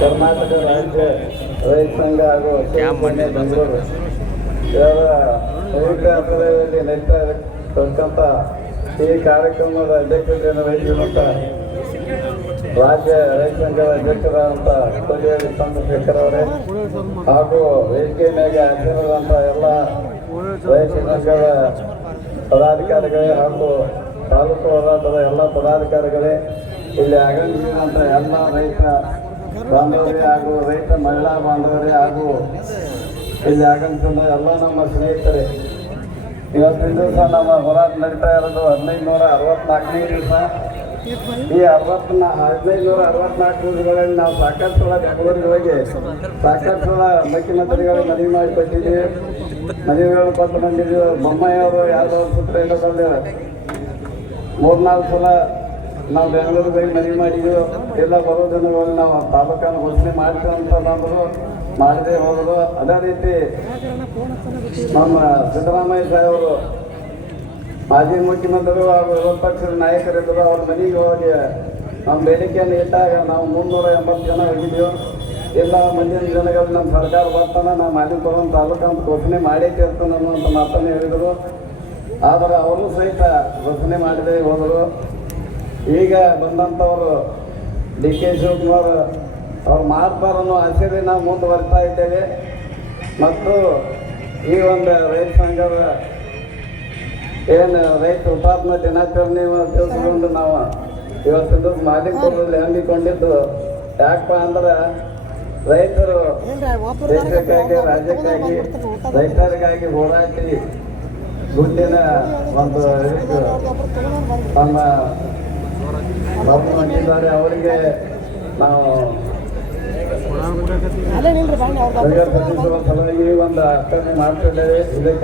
ಕರ್ನಾಟಕ ರಾಜ್ಯ ರೈತ ಸಂಘ ಹಾಗೂ ಬೆಂಗಳೂರು ಇವರ ಸಂಯುಕ್ತ ಆಶ್ರಯದಲ್ಲಿ ನಡೆಸತಕ್ಕಂಥ ಈ ಕಾರ್ಯಕ್ರಮದ ಅಧ್ಯಕ್ಷತೆಯನ್ನು ವಹಿಸಿರುವಂಥ ರಾಜ್ಯ ರೈತ ಸಂಘದ ಅಧ್ಯಕ್ಷರಾದಂಥ ಕೊಲ್ಲಿಹಳ್ಳಿ ಚಂದ್ರಶೇಖರ್ ಅವರೇ ಹಾಗೂ ವೇದಿಕೆ ಮೇಲೆ ಹಾಜರಾದಂಥ ಎಲ್ಲ ರೈತ ಸಂಘದ ಪದಾಧಿಕಾರಿಗಳೇ ಹಾಗೂ ತಾಲೂಕು ಹೋರಾಟದ ಎಲ್ಲ ಪದಾಧಿಕಾರಿಗಳೇ, ಇಲ್ಲಿ ಆಗಮಿಸಿದಂಥ ಎಲ್ಲ ರೈತ ಬಾಂಧವರೇ ಹಾಗೂ ರೈತ ಮಹಿಳಾ ಬಾಂಧವರೇ ಹಾಗೂ ಇಲ್ಲಿ ಆಗಮಿಸಿದ ಎಲ್ಲ ನಮ್ಮ ಸ್ನೇಹಿತರೆ, ಇವತ್ತಿನ ದಿವಸ ನಮ್ಮ ಹೋರಾಟ ನಡೀತಾ ಇರೋದು 1564ನೇ ದಿವಸ. ಈ 1564 ದಿವಸಗಳಲ್ಲಿ ನಾವು ಸಾಕಷ್ಟು ಸಲ ಬೆಂಗಳೂರಿಗೆ ಹೋಗಿ ಸಾಕಷ್ಟು ಸಲ ಮುಖ್ಯಮಂತ್ರಿಗಳು ಮನವಿ ಮಾಡಿಕೊಟ್ಟಿದ್ದೀವಿ, ಮನವಿಗಳು ಕೊಟ್ಟು ಬಂದಿದ್ದೀವಿ. ಬೊಮ್ಮಾಯಿಯವರು ಯಾವುದೋ ಸೂತ್ರ ಏನೋ ಬಂದಿದ್ದಾರೆ, 3-4 ಸಲ ನಾವು ಬೆಂಗಳೂರಿಗೆ ಹೋಗಿ ಮನವಿ ಮಾಡಿದ್ದೀವಿ. ಎಲ್ಲ ಬರೋ ದಿನಗಳಲ್ಲಿ ನಾವು ತಾಲೂಕನ್ನು ಘೋಷಣೆ ಮಾಡ್ತೀವಿ ಅಂತ ಬಂದರು, ಮಾಡದೆ ಹೋದರು. ಅದೇ ರೀತಿ ನಮ್ಮ ಸಿದ್ದರಾಮಯ್ಯ ಸಾಹೇಬರು ಮಾಜಿ ಮುಖ್ಯಮಂತ್ರಿಗಳು ಹಾಗೂ ವಿರೋಧ ಪಕ್ಷದ ನಾಯಕರಿದ್ದರು. ಅವ್ರ ಮನೆಗೆ ಹೋಗಿ ನಮ್ಮ ಬೇಡಿಕೆಯನ್ನು ಇಟ್ಟಾಗ ನಾವು 380 ಜನ ಹೋಗಿದ್ದೀವಿ. ಎಲ್ಲ ಮುಂದಿನ ದಿನಗಳಲ್ಲಿ ನಮ್ಮ ಸರ್ಕಾರ ಬರ್ತಾನೆ ನಾವು ಮಾಲಿಕಪುರಂ ತಾಲೂಕು ಅಂತ ಘೋಷಣೆ ಮಾಡೈತಿ ಅಂತ ಅನ್ನುವಂಥ ಮಾತನ್ನು ಹೇಳಿದರು. ಆದರೆ ಅವರು ಸಹಿತ ಘೋಷಣೆ ಮಾಡದೆ ಹೋದರು. ಈಗ ಬಂದಂಥವರು ಡಿ ಕೆ ಶಿವಕುಮಾರ್ ಅವ್ರು ಮಾಡ್ತಾರನ್ನೋ ಆಸೆಯಲ್ಲಿ ನಾವು ಮುಂದುವರಿತಾ ಇದ್ದೇವೆ. ಮತ್ತು ಈ ಒಂದು ರೈತ ಸಂಘದ ಏನು ರೈತ ಹುತಾತ್ಮ ದಿನಾಚರಣೆ ದಿವಸಗೊಂಡು ನಾವು ಇವತ್ತಿನ ಮಾಲಿಕಪುರದಲ್ಲಿ ಹಮ್ಮಿಕೊಂಡಿದ್ದು ಯಾಕಪ್ಪ ಅಂದ್ರೆ ರೈತರು ದೇಶಕ್ಕಾಗಿ ರಾಜ್ಯಕ್ಕಾಗಿ ರೈತರಿಗಾಗಿ ಹೋರಾಟಿ ದುಡ್ಡಿನ ಒಂದು ತಮ್ಮ ಹೊಂದಿದ್ದಾರೆ. ಅವರಿಗೆ ನಾವು ಸಲುವಾಗಿ ಒಂದು ಅರ್ಪಣೆ ಮಾಡ್ತಿದ್ದೇವೆ. ಇದಕ್ಕೆ